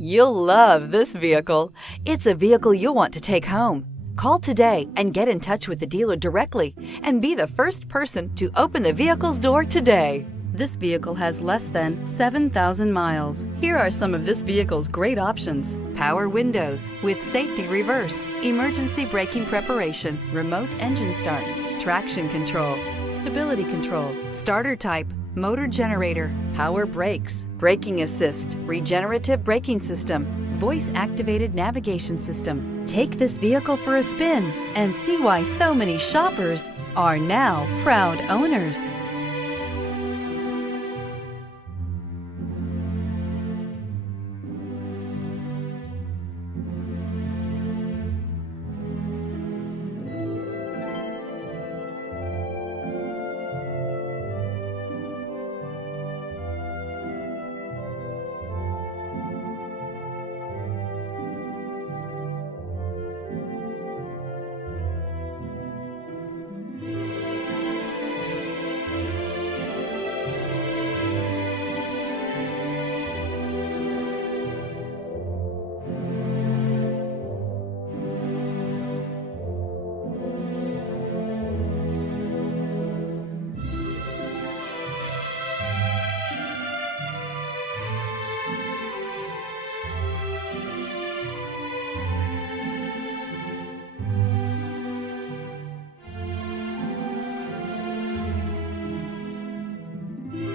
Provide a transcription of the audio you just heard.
You'll love this vehicle. It's a vehicle you'll want to take home. Call today and get in touch with the dealer directly and be the first person to open the vehicle's door today. This vehicle has less than 7,000 miles. Here are some of this vehicle's great options: power windows with safety reverse, emergency braking preparation, remote engine start, traction control, stability control, starter type, motor generator, power brakes, braking assist, regenerative braking system, voice-activated navigation system. Take this vehicle for a spin and see why so many shoppers are now proud owners.